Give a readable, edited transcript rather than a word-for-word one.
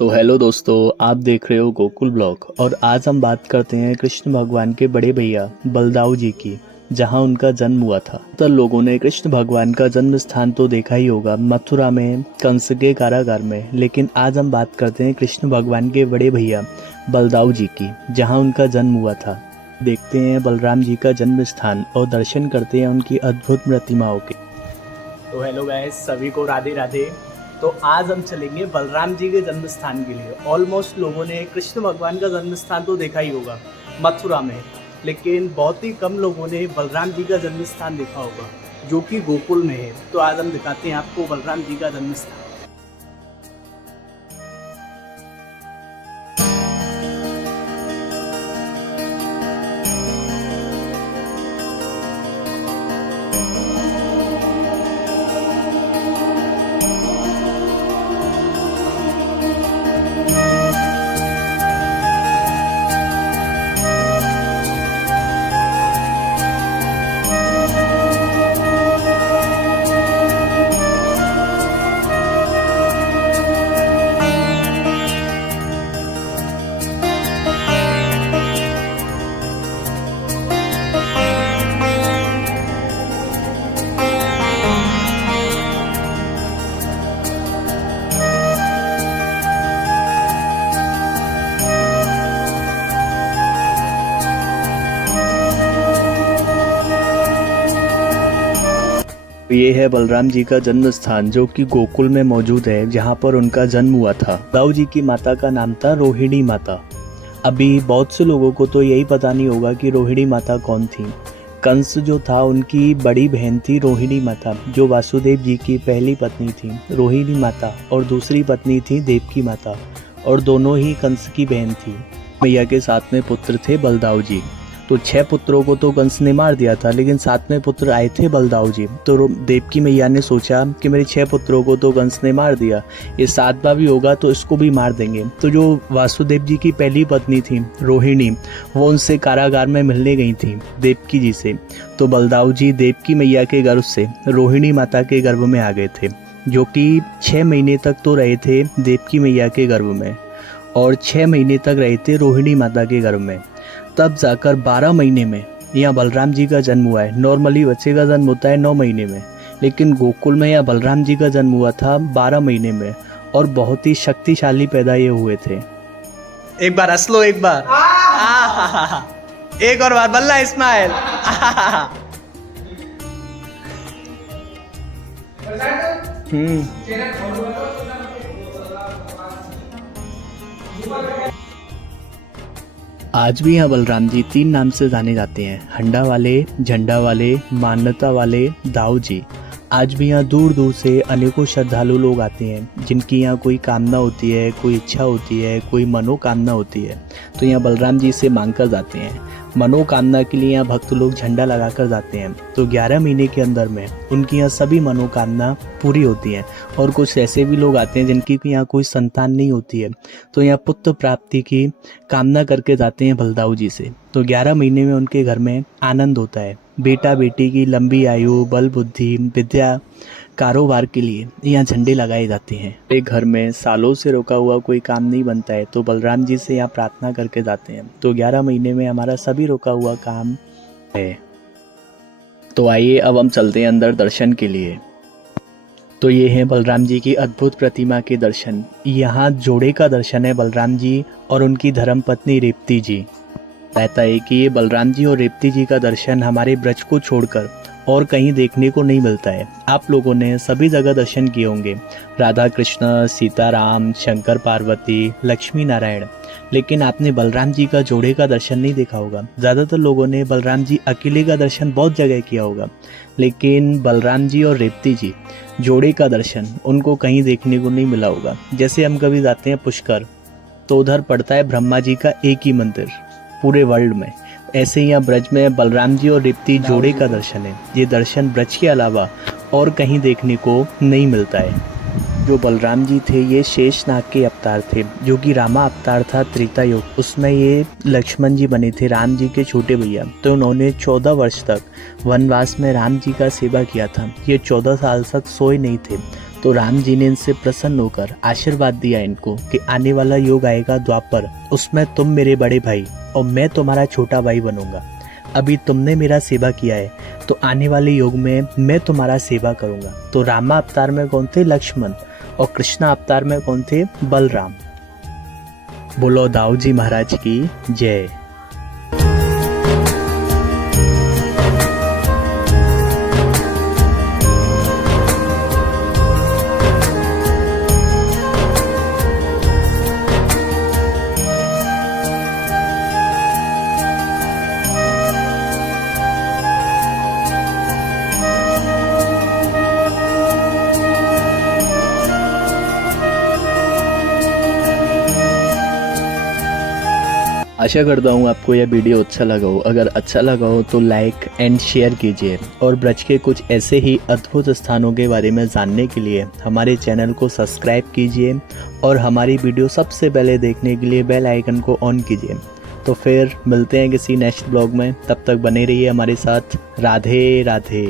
तो हेलो दोस्तों, आप देख रहे हो गोकुल ब्लॉग और आज हम बात करते हैं कृष्ण भगवान के बड़े भैया बलदाऊ जी की, जहां उनका जन्म हुआ था। तो लोगों ने कृष्ण भगवान का जन्म स्थान तो देखा ही होगा, मथुरा में कंस के कारागार में। लेकिन आज हम बात करते हैं कृष्ण भगवान के बड़े भैया बलदाऊ जी की, जहाँ उनका जन्म हुआ था। देखते हैं बलराम जी का जन्म स्थान और दर्शन करते हैं उनकी अद्भुत प्रतिमाओं के। तो हेलो गाइस, सभी को राधे राधे। तो आज हम चलेंगे बलराम जी के जन्म स्थान के लिए। ऑलमोस्ट लोगों ने कृष्ण भगवान का जन्म स्थान तो देखा ही होगा मथुरा में, लेकिन बहुत ही कम लोगों ने बलराम जी का जन्म स्थान देखा होगा, जो कि गोकुल में है। तो आज हम दिखाते हैं आपको बलराम जी का जन्म स्थान। ये है बलराम जी का जन्म स्थान, जो कि गोकुल में मौजूद है, जहाँ पर उनका जन्म हुआ था। बलदाऊ जी की माता का नाम था रोहिणी माता। अभी बहुत से लोगों को तो यही पता नहीं होगा कि रोहिणी माता कौन थी। कंस जो था, उनकी बड़ी बहन थी रोहिणी माता, जो वासुदेव जी की पहली पत्नी थी रोहिणी माता, और दूसरी पत्नी थी देवकी माता, और दोनों ही कंस की बहन थी। मैया के साथ में पुत्र थे बलदाऊ जी। तो 6 पुत्रों को तो कंस ने मार दिया था, लेकिन 7वें पुत्र आए थे बलदाऊ जी। तो देवकी मैया ने सोचा कि मेरे 6 पुत्रों को तो कंस ने मार दिया, ये 7वां भी होगा तो इसको भी मार देंगे। तो जो वासुदेव जी की पहली पत्नी थी रोहिणी, वो उनसे कारागार में मिलने गई थी देवकी जी से। तो बलदाऊ जी देवकी मैया के गर्भ से रोहिणी माता के गर्भ में आ गए थे, जो कि 6 महीने तक तो रहे थे देवकी मैया के गर्भ में, और 6 महीने तक रहे थे रोहिणी माता के गर्भ में। तब जाकर 12 महीने में यहाँ बलराम जी का जन्म हुआ है। नॉर्मली बच्चे का जन्म होता है 9 महीने में, लेकिन गोकुल में यहाँ बलराम जी का जन्म हुआ था 12 महीने में, और बहुत ही शक्तिशाली पैदा ये हुए थे। एक बार हंस लो, एक बार एक और बार बल्ला इस्माइल। आज भी यहाँ बलराम जी 3 नाम से जाने जाते हैं: हंडा वाले, झंडा वाले, मान्यता वाले, दाऊ जी। आज भी यहाँ दूर दूर से अनेकों श्रद्धालु लोग आते हैं, जिनकी यहाँ कोई कामना होती है, कोई इच्छा होती है, कोई मनोकामना होती है, तो यहाँ बलराम जी से मांग कर जाते हैं। मनोकामना के लिए यहाँ भक्त लोग झंडा लगा कर जाते हैं, तो 11 महीने के अंदर में उनकी यहाँ सभी मनोकामना पूरी होती हैं। और कुछ ऐसे भी लोग आते हैं जिनकी यहाँ कोई संतान नहीं होती है, तो यहाँ पुत्र प्राप्ति की कामना करके जाते हैं बलदाऊ जी से। तो 11 महीने में उनके घर में आनंद होता है। बेटा बेटी की लंबी आयु, बल बुद्धि, विद्या, कारोबार के लिए यहाँ झंडे लगाए जाते हैं। एक घर में सालों से रोका हुआ कोई काम नहीं बनता है, तो बलराम जी से यहाँ प्रार्थना करके जाते हैं। तो 11 महीने में हमारा सभी रोका हुआ काम है। तो आइए अब हम चलते हैं अंदर दर्शन के लिए। तो ये है बलराम जी की अद्भुत प्रतिमा के दर्शन। यहाँ जोड़े का दर्शन है बलराम जी और उनकी धर्मपत्नी रेवती जी। कहता है कि ये बलराम जी और रेवती जी का दर्शन हमारे ब्रज को छोड़कर और कहीं देखने को नहीं मिलता है। आप लोगों ने सभी जगह दर्शन किए होंगे, राधा कृष्ण, सीताराम, शंकर पार्वती, लक्ष्मी नारायण, लेकिन आपने बलराम जी का जोड़े का दर्शन नहीं देखा होगा। ज़्यादातर लोगों ने बलराम जी अकेले का दर्शन बहुत जगह किया होगा, लेकिन बलराम जी और रेवती जी जोड़े का दर्शन उनको कहीं देखने को नहीं मिला होगा। जैसे हम कभी जाते हैं पुष्कर, तो उधर पड़ता है ब्रह्मा जी का एक ही मंदिर पूरे वर्ल्ड में, ऐसे ही यहाँ ब्रज में बलराम जी और रेवती जोड़े का दर्शन है। ये दर्शन ब्रज के अलावा और कहीं देखने को नहीं मिलता है। जो बलराम जी थे ये शेषनाग के अवतार थे, जो कि रामा अवतार था त्रेता युग, उसमें ये लक्ष्मण जी बने थे, राम जी के छोटे भैया। तो उन्होंने 14 वर्ष तक वनवास में राम जी का सेवा किया था। ये 14 साल तक सोए नहीं थे, तो राम जी ने इनसे प्रसन्न होकर आशीर्वाद दिया इनको कि आने वाला युग आएगा द्वापर, उसमें तुम मेरे बड़े भाई और मैं तुम्हारा छोटा भाई बनूंगा। अभी तुमने मेरा सेवा किया है तो आने वाले युग में मैं तुम्हारा सेवा करूंगा। तो रामा अवतार में कौन थे? लक्ष्मण। और कृष्णा अवतार में कौन थे? बलराम। बोलो दाऊ जी महाराज की जय। आशा करता हूँ आपको यह वीडियो अच्छा लगा हो। अगर अच्छा लगा हो तो लाइक एंड शेयर कीजिए और ब्रज के कुछ ऐसे ही अद्भुत स्थानों के बारे में जानने के लिए हमारे चैनल को सब्सक्राइब कीजिए और हमारी वीडियो सबसे पहले देखने के लिए बेल आइकन को ऑन कीजिए। तो फिर मिलते हैं किसी नेक्स्ट ब्लॉग में, तब तक बने रहिए हमारे साथ। राधे राधे।